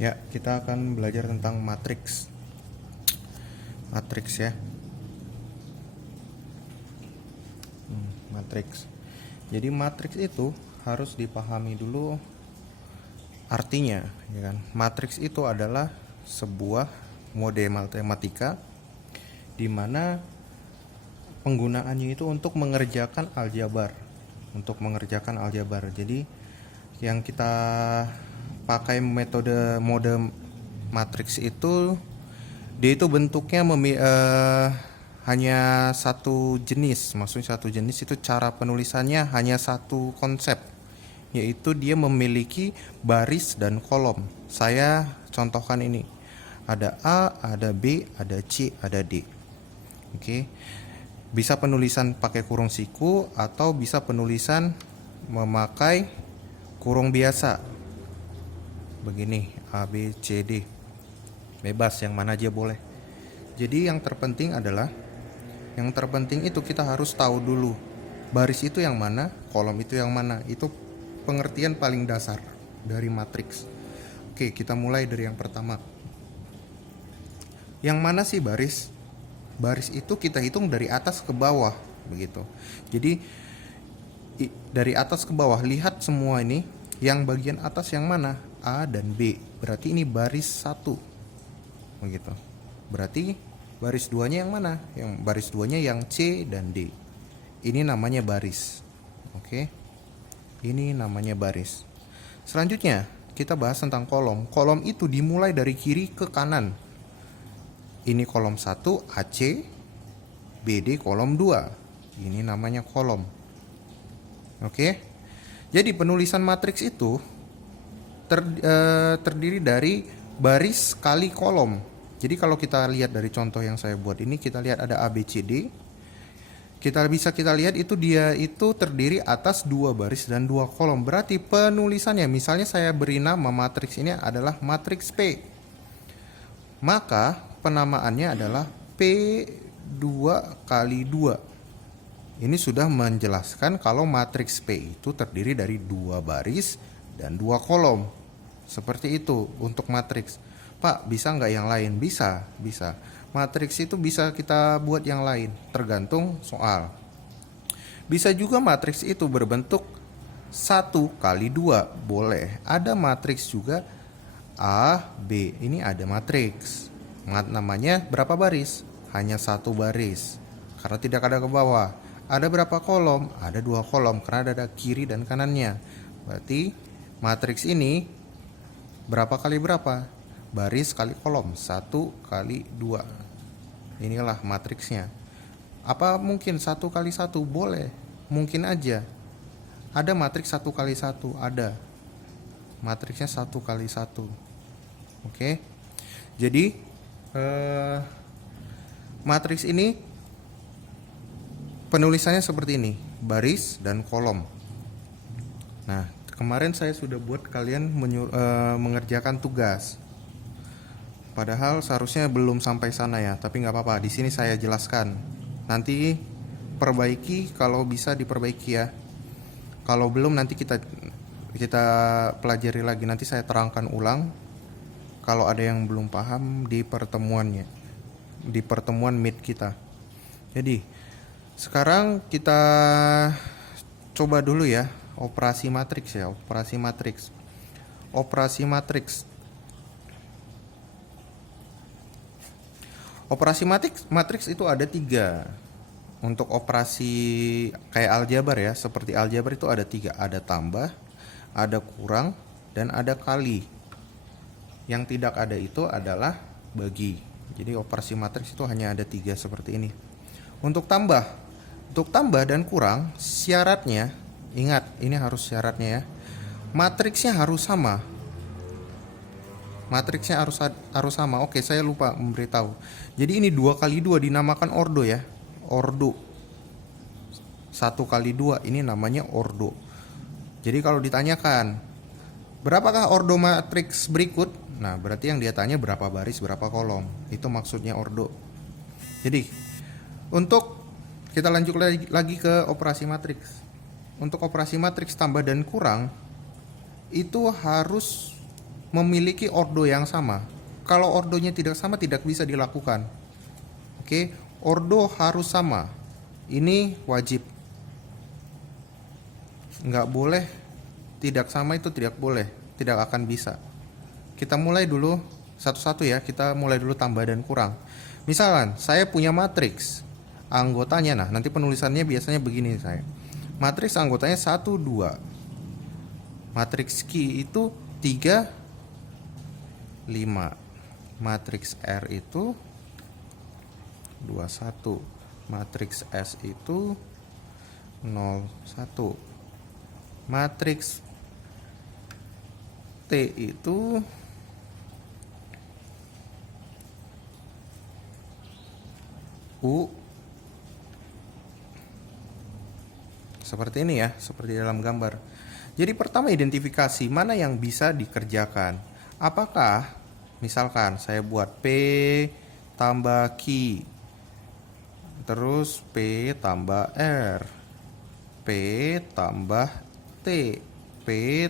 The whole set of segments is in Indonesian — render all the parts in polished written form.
Ya, kita akan belajar tentang matriks. Matriks ya. Matriks. Jadi matriks itu harus dipahami dulu artinya, ya kan? Matriks itu adalah sebuah mode matematika di mana penggunaannya itu untuk mengerjakan aljabar. Jadi yang kita pakai mode matriks itu, dia itu bentuknya hanya satu jenis. Maksudnya satu jenis itu cara penulisannya hanya satu konsep, yaitu dia memiliki baris dan kolom. Saya contohkan ini, ada A, ada B, ada C, ada D. Oke. Bisa penulisan pakai kurung siku atau bisa penulisan memakai kurung biasa. Begini, A, B, C, D. Bebas, yang mana aja boleh. Jadi yang terpenting itu kita harus tahu dulu baris itu yang mana, kolom itu yang mana. Itu pengertian paling dasar dari matriks. Oke, kita mulai dari yang pertama. Yang mana sih baris? Baris itu kita hitung dari atas ke bawah, begitu. Jadi dari atas ke bawah, lihat semua ini, yang bagian atas yang mana? A dan B. Berarti ini baris 1. Begitu. Berarti baris 2-nya yang mana? Yang baris 2-nya yang C dan D. Ini namanya baris. Oke. Ini namanya baris. Selanjutnya, kita bahas tentang kolom. Kolom itu dimulai dari kiri ke kanan. Ini kolom 1 AC, BD kolom 2. Ini namanya kolom. Oke. Jadi penulisan matriks itu terdiri dari baris kali kolom. Jadi kalau kita lihat dari contoh yang saya buat ini, kita lihat ada A, B, C, D. Kita lihat itu dia itu terdiri atas 2 baris dan 2 kolom. Berarti penulisannya, misalnya saya beri nama matriks ini adalah matriks P. Maka penamaannya adalah P2 kali 2. Ini sudah menjelaskan kalau matriks P itu terdiri dari 2 baris dan 2 kolom. Seperti itu untuk matriks. Pak, bisa nggak yang lain? Bisa. Matriks itu bisa kita buat yang lain, tergantung soal. Bisa juga matriks itu berbentuk 1 kali 2, boleh. Ada matriks juga A, B. Ini ada matriks. Namanya berapa baris? Hanya 1 baris. Karena tidak ada ke bawah. Ada berapa kolom? Ada 2 kolom karena ada kiri dan kanannya. Berarti matriks ini berapa kali berapa? Baris kali kolom, 1 kali 2. Inilah matriksnya. Apa mungkin 1 kali 1? Boleh, mungkin aja. Ada matriks 1 kali 1, ada. Matriksnya 1 kali 1. Oke. Jadi matriks ini penulisannya seperti ini, baris dan kolom. Nah, kemarin saya sudah buat kalian mengerjakan tugas. Padahal seharusnya belum sampai sana ya, tapi nggak apa-apa. Di sini saya jelaskan. Nanti perbaiki kalau bisa diperbaiki ya. Kalau belum nanti kita pelajari lagi. Nanti saya terangkan ulang kalau ada yang belum paham di pertemuannya, di pertemuan meet kita. Jadi sekarang kita coba dulu ya operasi matriks ya, operasi matriks itu ada 3. Untuk operasi kayak aljabar ya, seperti aljabar itu ada 3, ada tambah, ada kurang, dan ada kali. Yang tidak ada itu adalah bagi. Jadi operasi matriks itu hanya ada 3 seperti ini. Untuk tambah dan kurang, syaratnya, ingat ini harus syaratnya ya, matriksnya harus sama. Oke, saya lupa memberitahu. Jadi ini 2 kali 2 dinamakan ordo ya. Ordo. 1 kali 2 ini namanya ordo. Jadi kalau ditanyakan, berapakah ordo matriks berikut? Nah, berarti yang dia tanya berapa baris, berapa kolom. Itu maksudnya ordo. Jadi, untuk kita lanjut lagi ke operasi matriks. Untuk operasi matriks tambah dan kurang, itu harus memiliki ordo yang sama. Kalau ordonya tidak sama, tidak bisa dilakukan. Oke, ordo harus sama. Ini wajib. Nggak boleh tidak sama, itu tidak boleh, tidak akan bisa. Kita mulai dulu satu-satu ya, kita mulai dulu tambah dan kurang. Misalkan saya punya matriks anggotanya, nah nanti penulisannya biasanya begini saya. Matriks anggotanya 1, 2. Matriks Q itu 3, 5. Matriks R itu 21. Matriks S itu 01. Matriks T itu U. Seperti ini ya, seperti dalam gambar. Jadi pertama identifikasi mana yang bisa dikerjakan. Apakah misalkan saya buat P tambah Q, terus P tambah R, P tambah T, P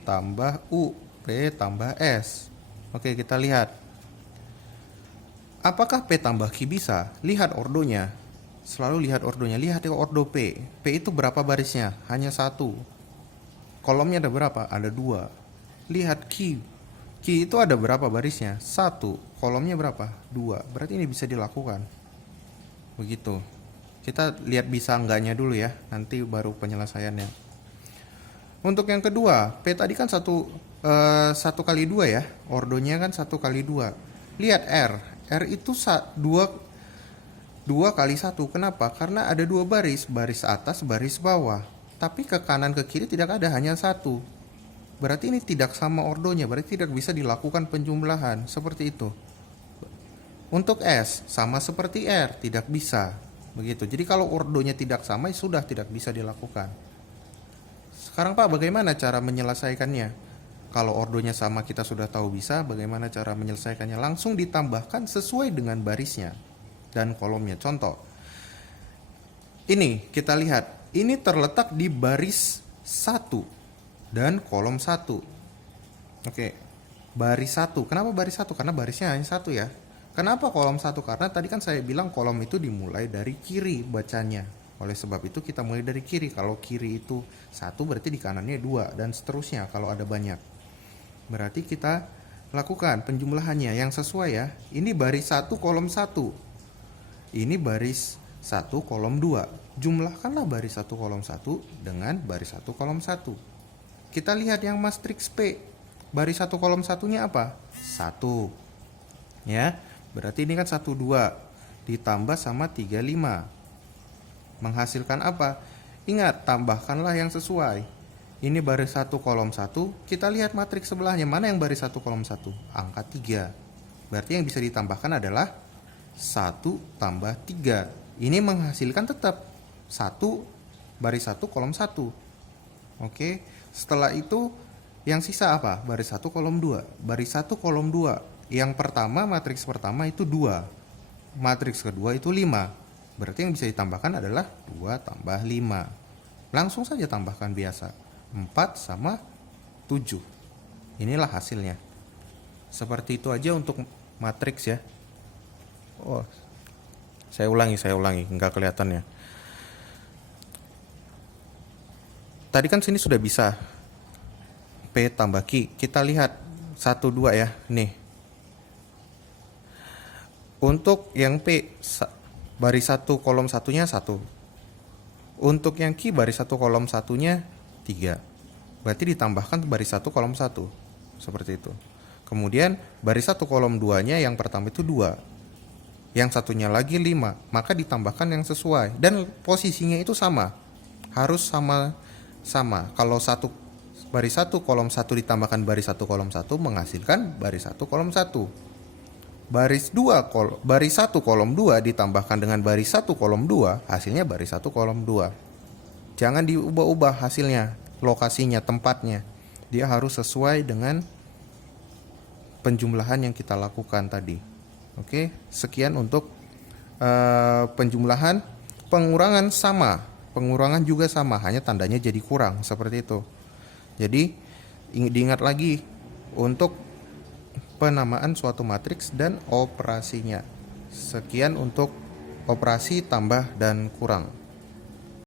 tambah U, P tambah S. Oke, kita lihat. Apakah P tambah Q bisa? Lihat ordonya. Selalu lihat ordonya. Lihat ordo P. P itu berapa barisnya? Hanya 1. Kolomnya ada berapa? Ada 2. Lihat Q. Q itu ada berapa barisnya? 1. Kolomnya berapa? 2. Berarti ini bisa dilakukan. Begitu. Kita lihat bisa enggaknya dulu ya. Nanti baru penyelesaiannya. Untuk yang kedua, P tadi kan 1 kali 2 ya. Ordonya kan 1 kali 2. Lihat R. R itu 2 kali 1. Kenapa? Karena ada 2 baris. Baris atas, baris bawah. Tapi ke kanan ke kiri tidak ada, hanya 1. Berarti ini tidak sama ordonya. Berarti tidak bisa dilakukan penjumlahan. Seperti itu. Untuk S, sama seperti R. Tidak bisa. Begitu. Jadi kalau ordonya tidak sama, sudah tidak bisa dilakukan. Sekarang Pak, bagaimana cara menyelesaikannya? Kalau ordonya sama kita sudah tahu bisa, bagaimana cara menyelesaikannya? Langsung ditambahkan sesuai dengan barisnya dan kolomnya. Contoh, ini kita lihat, ini terletak di baris 1 dan kolom 1. Oke, baris 1. Kenapa baris 1? Karena barisnya hanya 1 ya. Kenapa kolom 1? Karena tadi kan saya bilang kolom itu dimulai dari kiri bacanya. Oleh sebab itu kita mulai dari kiri. Kalau kiri itu 1 berarti di kanannya 2 dan seterusnya kalau ada banyak. Berarti kita lakukan penjumlahannya yang sesuai ya. Ini baris 1 kolom 1. Ini baris 1 kolom 2. Jumlahkanlah baris 1 kolom 1 dengan baris 1 kolom 1. Kita lihat yang matriks P. Baris 1 kolom 1-nya apa? 1. Ya. Berarti ini kan 1 2 ditambah sama 3 5. Menghasilkan apa? Ingat, tambahkanlah yang sesuai. Ini baris 1 kolom 1. Kita lihat matriks sebelahnya. Mana yang baris 1 kolom 1? Angka 3. Berarti yang bisa ditambahkan adalah 1 tambah 3. Ini menghasilkan tetap 1 baris 1 kolom 1. Oke. Setelah itu yang sisa apa? Baris 1 kolom 2. Baris 1 kolom 2. Yang pertama, matriks pertama itu 2. Matriks kedua itu 5. Berarti yang bisa ditambahkan adalah 2 tambah 5. Langsung saja tambahkan biasa. 4 sama 7. Inilah hasilnya. Seperti itu aja untuk matriks ya. Oh, saya ulangi, nggak kelihatan ya. Tadi kan sini sudah bisa P tambah Q. Kita lihat 1 2 ya. Nih. Untuk yang P baris 1 kolom 1-nya 1. Untuk yang Q baris 1 kolom 1-nya 3. Berarti ditambahkan baris 1 kolom 1. Seperti itu. Kemudian baris 1 kolom 2-nya yang pertama itu 2. Yang satunya lagi 5. Maka ditambahkan yang sesuai. Dan posisinya itu sama. Harus sama. Kalau baris 1 kolom 1 ditambahkan baris 1 kolom 1 menghasilkan baris 1 kolom 1. Baris 1 kolom 2 ditambahkan dengan baris 1 kolom 2, hasilnya baris 1 kolom 2. Jangan diubah-ubah hasilnya, lokasinya, tempatnya. Dia harus sesuai dengan penjumlahan yang kita lakukan tadi. Oke, sekian untuk penjumlahan. Pengurangan sama, pengurangan juga sama, hanya tandanya jadi kurang, seperti itu. Jadi diingat lagi, untuk penamaan suatu matriks dan operasinya. Sekian untuk operasi tambah dan kurang.